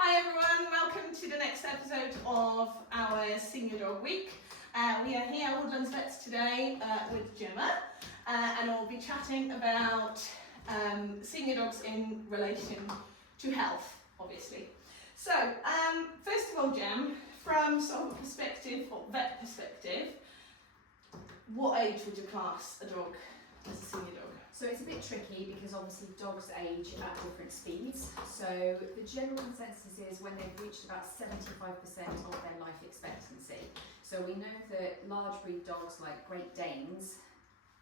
Hi everyone, welcome to the next episode of our Senior Dog Week. We are here at Woodlands Vets today with Gemma and we'll be chatting about senior dogs in relation to health, obviously. So, first of all, Gem, from sort of a perspective, or vet perspective, what age would you class a dog as a senior dog? So it's a bit tricky because obviously dogs age at different speeds. So the general consensus is when they've reached about 75% of their life expectancy. So we know that large breed dogs like Great Danes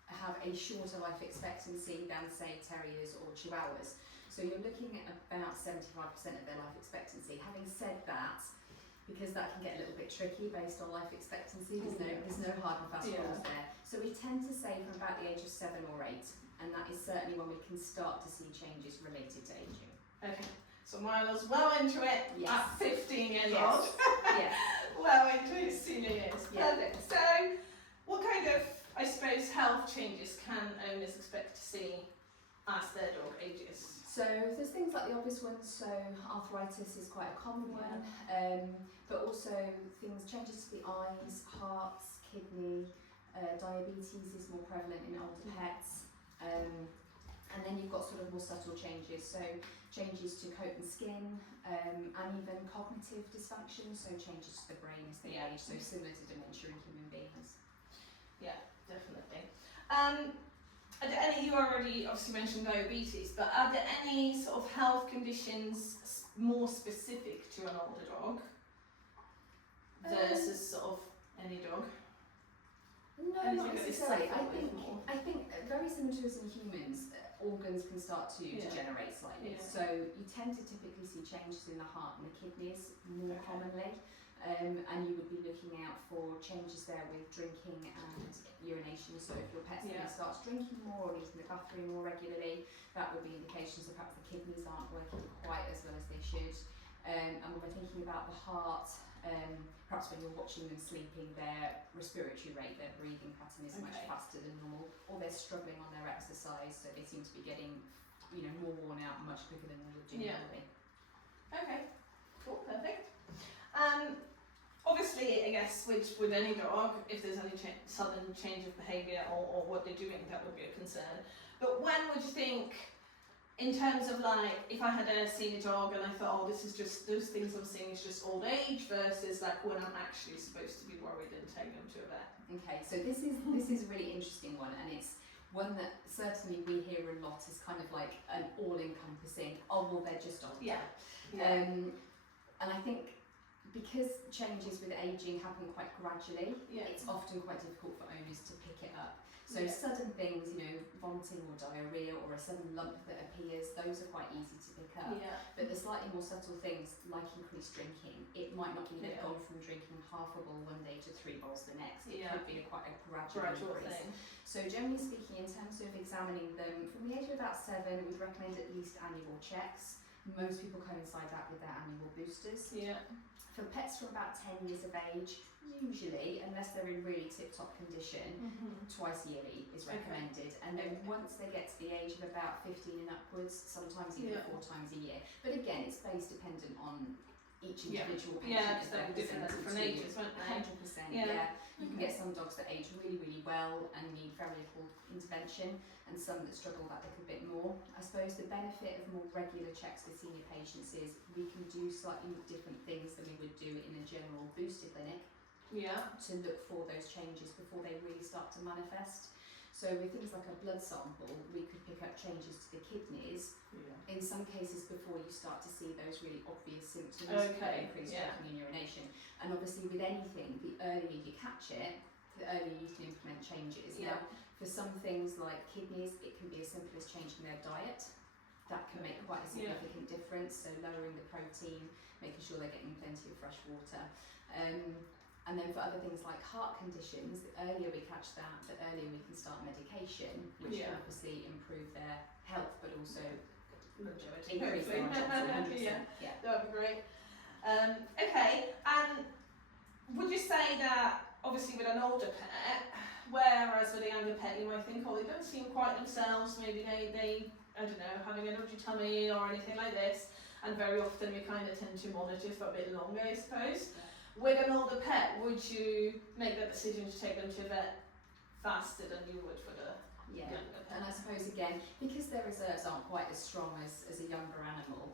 have a shorter life expectancy than say terriers or chihuahuas. So you're looking at about 75% of their life expectancy. Having said that, because that can get a little bit tricky based on life expectancy, there's no hard and fast rules there. So we tend to say from about the age of 7 or 8, and that is certainly when we can start to see changes related to aging. Okay, so Milo's well into it at 15 years old. Yes. Well into his senior years. Yeah. Perfect. So, what kind of, I suppose, health changes can owners expect to see as their dog ages? So there's things like the obvious ones, so arthritis is quite a common one, but also changes to the eyes, hearts, kidney, diabetes is more prevalent in older pets, and then you've got sort of more subtle changes, so changes to coat and skin, and even cognitive dysfunction, so changes to the brain as they age, so similar to dementia in human beings. Yeah, definitely. Are there any, you already obviously mentioned diabetes, but are there any sort of health conditions more specific to an older dog versus sort of any dog? No, not necessarily. I think very similar to us in humans, organs can start to degenerate slightly. Yeah. So you tend to typically see changes in the heart and the kidneys more commonly. And you would be looking out for changes there with drinking and urination. So if your pet's starts drinking more or using the bathroom more regularly, that would be indications that perhaps the kidneys aren't working quite as well as they should. And when we're thinking about the heart, perhaps when you're watching them sleeping, their respiratory rate, their breathing pattern is much faster than normal, or they're struggling on their exercise, so they seem to be getting, more worn out much quicker than they would do normally. Okay, cool, perfect. Obviously, I guess with any dog, if there's any sudden change of behaviour or what they're doing, that would be a concern. But when would you think, in terms of like, if I had a senior dog and I thought, oh, this is just, those things I'm seeing is just old age, versus like when I'm actually supposed to be worried and take them to a vet? Okay, so this is a really interesting one, and it's one that certainly we hear a lot is kind of like an all-encompassing, oh, well, they're just older. Yeah. And I think because changes with ageing happen quite gradually, it's often quite difficult for owners to pick it up. So sudden things, vomiting or diarrhea or a sudden lump that appears, those are quite easy to pick up. But the slightly more subtle things like increased drinking, it might not be they've gone from drinking half a bowl one day to 3 bowls the next. It could be quite a gradual increase. Thing. So generally speaking, in terms of examining them, from the age of about 7, we'd recommend at least annual checks. Most people coincide that with their annual boosters. For pets from about 10 years of age, usually, unless they're in really tip-top condition, twice yearly is recommended. And then once they get to the age of about 15 and upwards, sometimes even 4 times a year. But again, it's base dependent on each individual patient. Yeah, different ages, won't they? 100%, You can get some dogs that age really, really well and need very little intervention, and some that struggle that little bit more. I suppose the benefit of more regular checks with senior patients is we can do slightly different things than we would do in a general booster clinic to look for those changes before they really start to manifest. So with things like a blood sample, we could pick up changes to the kidneys in some cases before you start to see those really obvious symptoms of increased drinking and urination. And obviously with anything, the earlier you catch it, the earlier you can implement changes. Now, for some things like kidneys, it can be as simple as changing their diet. That can make quite a significant difference, so lowering the protein, making sure they're getting plenty of fresh water. And then for other things like heart conditions, the earlier we catch that, the earlier we can start medication, which can obviously improve their health, but also increase their longevity. That would be great. Okay, and would you say that obviously with an older pet, whereas with a younger pet you might think, oh, they don't seem quite themselves, maybe they I don't know, having a dodgy tummy or anything like this, and very often we kind of tend to monitor for a bit longer, I suppose. With an older pet, would you make that decision to take them to a vet faster than you would for the younger pet? And I suppose again, because their reserves aren't quite as strong as a younger animal,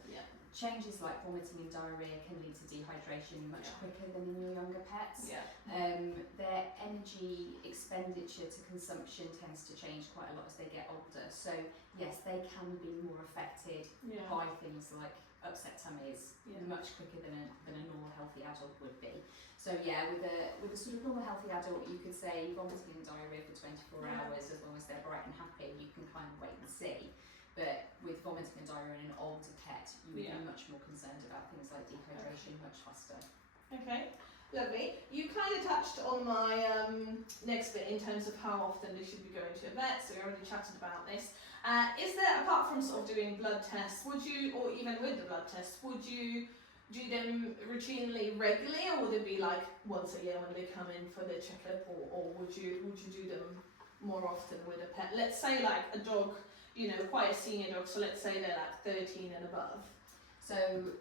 changes like vomiting and diarrhoea can lead to dehydration much quicker than in your younger pets. Their energy expenditure to consumption tends to change quite a lot as they get older. So yes, they can be more affected by things like upset tummies much quicker than a normal healthy adult would be. So with a sort of normal healthy adult, you could say vomiting and diarrhoea for 24 hours, as long as they're bright and happy, you can kind of wait and see. But with vomiting and diarrhoea in an older pet, you would be much more concerned about things like dehydration much faster. Okay, lovely. You kind of touched on my next bit in terms of how often they should be going to a vet, so we already chatted about this. Is there, apart from sort of doing blood tests, would you, or even with the blood tests, would you do them routinely, regularly, or would it be like once a year when they come in for their checkup, or would you do them more often with a pet? Let's say like a dog, you know, quite a senior dog, so let's say they're like 13 and above. So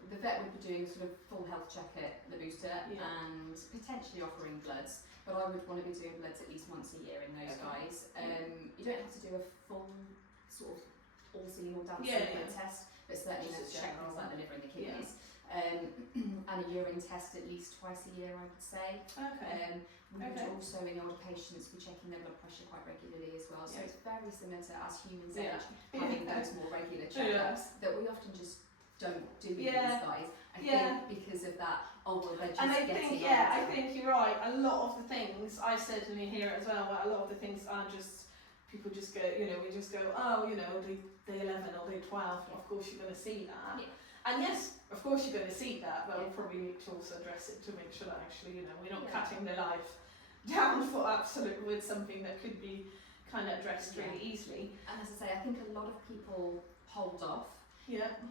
the vet would be doing sort of full health check at the booster and potentially offering bloods, but I would want to be doing bloods at least once a year in those guys. You don't have to do a full sort of all seen all done blood test, but certainly let's check things like the liver and the kidneys. And a urine test at least twice a year, I would say. We would also, in older patients, be checking their blood pressure quite regularly as well. So it's very similar to as humans age, having those more regular checkups that we often just don't do with these guys. I think because of that, they're just getting older. I think you're right. A lot of the things, I certainly hear it as well, but a lot of the things are just, people just go, you know, we just go, oh, you know, day 11 or day 12, of course you're going to see that. And yes, of course you're going to see that, but we'll probably need to also address it to make sure that actually, you know, we're not cutting their life down for absolute with something that could be kind of addressed really easily. And as I say, I think a lot of people hold off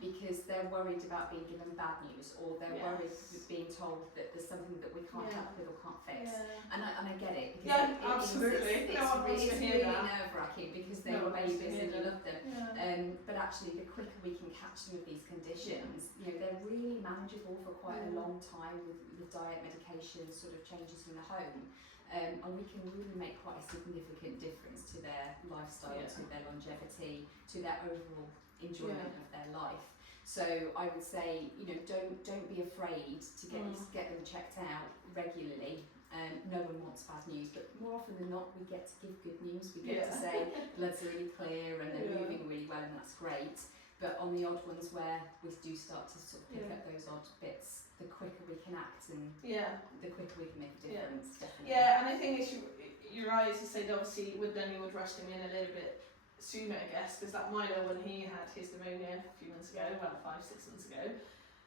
because they're worried about being given bad news, or they're worried with being told that there's something that we can't help with or can't fix. And I get it, because absolutely. It's really nerve-wracking because they're babies and you love them. But actually, the quicker we can catch them with these conditions, you know, they're really manageable for quite a long time with diet, medication, sort of changes in the home. And we can really make quite a significant difference to their lifestyle, to their longevity, to their overall enjoyment of their life. So I would say, you know, don't be afraid to get them checked out regularly. No one wants bad news, but more often than not, we get to give good news. We get to say blood's really clear and they're moving really well, and that's great. But on the odd ones where we do start to sort of pick up those odd bits, the quicker we can act and the quicker we can make a difference. Definitely. And I think you're right, as you said, obviously with them you would rush them in a little bit sooner, I guess, because that Milo, when he had his pneumonia a few months ago, well 5-6 months ago,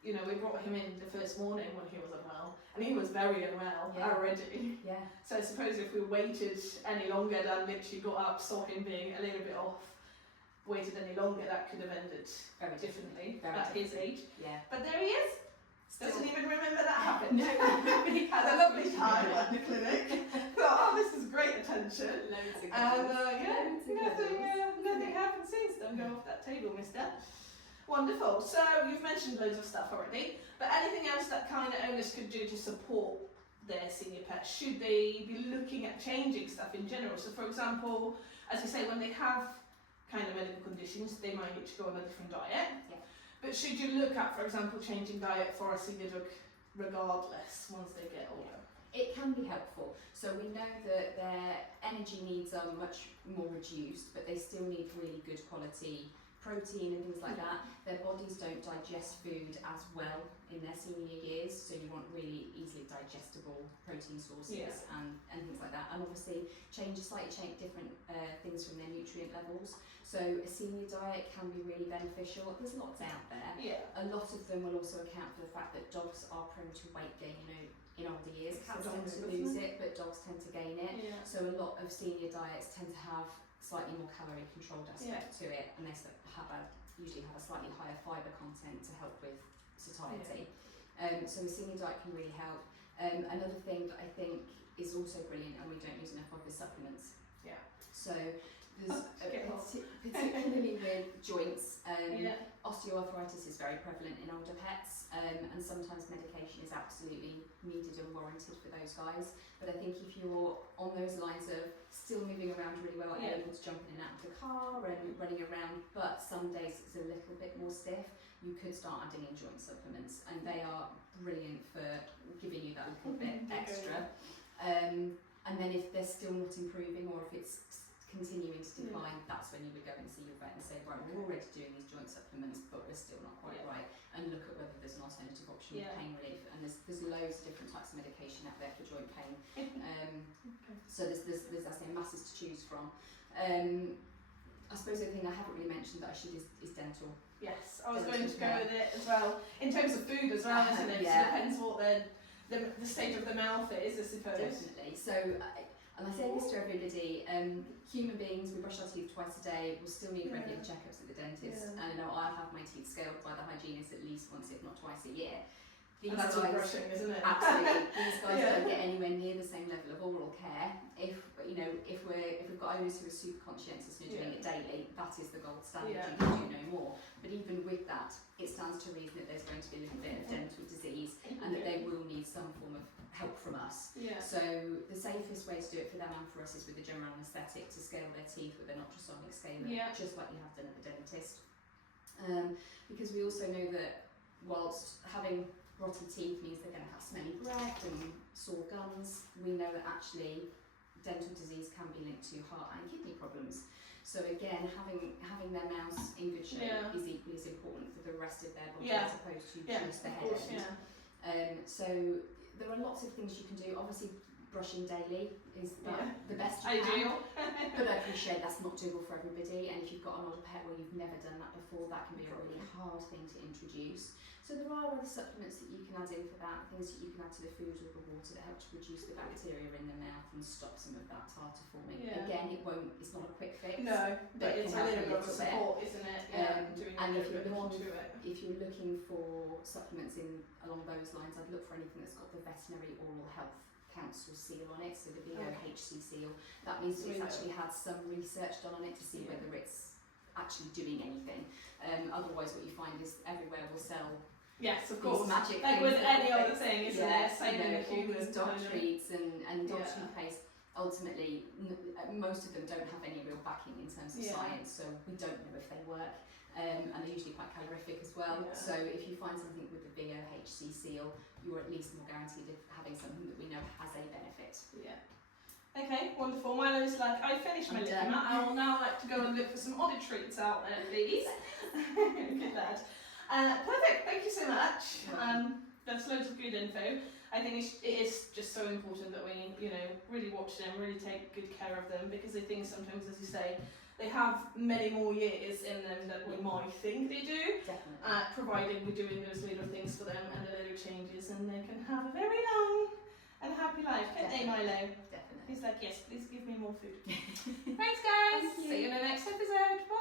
you know, we brought him in the first morning when he was unwell, and he was very unwell already. So I suppose if we waited any longer than literally got up, saw him being a little bit off, waited any longer, that could have ended very differently at his age. But there he is. Doesn't even remember that happened. No, he had a lovely time at the clinic. Thought, oh, this is great attention. And nothing happened since. Don't go off that table, mister. Wonderful. So you've mentioned loads of stuff already, but anything else that kind of owners could do to support their senior pets? Should they be looking at changing stuff in general? So for example, as you say, when they have kind of medical conditions, they might need to go on a different diet. But should you look at, for example, changing diet for a senior dog regardless once they get older? It can be helpful. So we know that their energy needs are much more reduced, but they still need really good quality protein and things like that. Their bodies don't digest food as well in their senior years, so you want really easily digestible protein sources and things like that. And obviously slightly change different things from their nutrient levels. So a senior diet can be really beneficial. There's lots out there. A lot of them will also account for the fact that dogs are prone to weight gain, you know, in older years. Cats tend to lose it, but dogs tend to gain it. So a lot of senior diets tend to have slightly more calorie controlled aspect to it, and they usually have a slightly higher fibre content to help with satiety. So a senior diet can really help. Another thing that I think is also brilliant and we don't use enough of is supplements. So there's particularly with joints, osteoarthritis is very prevalent in older pets, and sometimes medication is absolutely needed and warranted for those guys. But I think if you're on those lines of still moving around really well, able to jump in and out of the car and running around, but some days it's a little bit more stiff, you could start adding in joint supplements, and they are brilliant for giving you that little bit extra. And then if they're still not improving, or if it's continuing to decline, that's when you would go and see your vet and say, right, we're already doing these joint supplements, but we're still not quite right, and look at whether there's an alternative option with pain relief. And there's loads of different types of medication out there for joint pain. So there's I say, masses to choose from. I suppose the thing I haven't really mentioned that I should is dental. Yes, I was going to go with it as well. In terms of food as well, isn't it? So it depends what the state of the mouth is, I suppose. Definitely. So, and I say this to everybody, human beings, we brush our teeth twice a day, we'll still need regular checkups at the dentist. And I know I have my teeth scaled by the hygienist at least once, if not twice a year. And that's all brushing, isn't it? Absolutely. These guys don't get anywhere near the same level of oral care. If we've got owners who are super conscientious and are doing it daily, that is the gold standard. You can do no more. But even with that, it stands to reason that there's going to be a little bit of dental disease, and that they will need some form of help from us. So the safest way to do it for them and for us is with a general anaesthetic, to scale their teeth with an ultrasonic scaler, just like you have done at the dentist. Because we also know that whilst having rotten teeth means they're going to have smelly breath and sore gums, we know that actually dental disease can be linked to heart and kidney problems. So again, having their mouths in good shape is equally as important for the rest of their body as opposed to just the head end. So there are lots of things you can do. Obviously, brushing daily is the best you can. But I appreciate that's not doable for everybody, and if you've got an older pet where you've never done that before, that can be a really hard thing to introduce. So there are other supplements that you can add in for that, things that you can add to the food or the water that help to reduce the bacteria in the mouth and stop some of that tartar forming. Again, it's not a quick fix. No, but it's a little bit of support, isn't it? And if you're looking for supplements along those lines, I'd look for anything that's got the Veterinary Oral Health Council seal on it, so the VOHC seal. That means that it's actually had some research done on it to see whether it's actually doing anything. Otherwise, what you find is everywhere will sell these magic like things with any other thing, isn't it? Same in the humans, dog treats and dog toothpaste. Ultimately, most of them don't have any real backing in terms of science, so we don't know if they work. And they're usually quite calorific as well. So if you find something with the VOHC seal, you're at least more guaranteed of having something that we know has a benefit. Okay, wonderful. Milo's like, I finished my dinner. I will now like to go and look for some odd treats out there, please. Good lad. Perfect. Thank you so much. That's loads of good info. I think it is just so important that we, really watch them, really take good care of them, because I think sometimes, as you say, they have many more years in them than we might think they do. Definitely. Provided we're doing those little things for them and the little changes, and they can have a very long and happy life, can't they, Milo? Definitely. He's like, yes, please give me more food. Thanks, guys. See you in the next episode. Bye.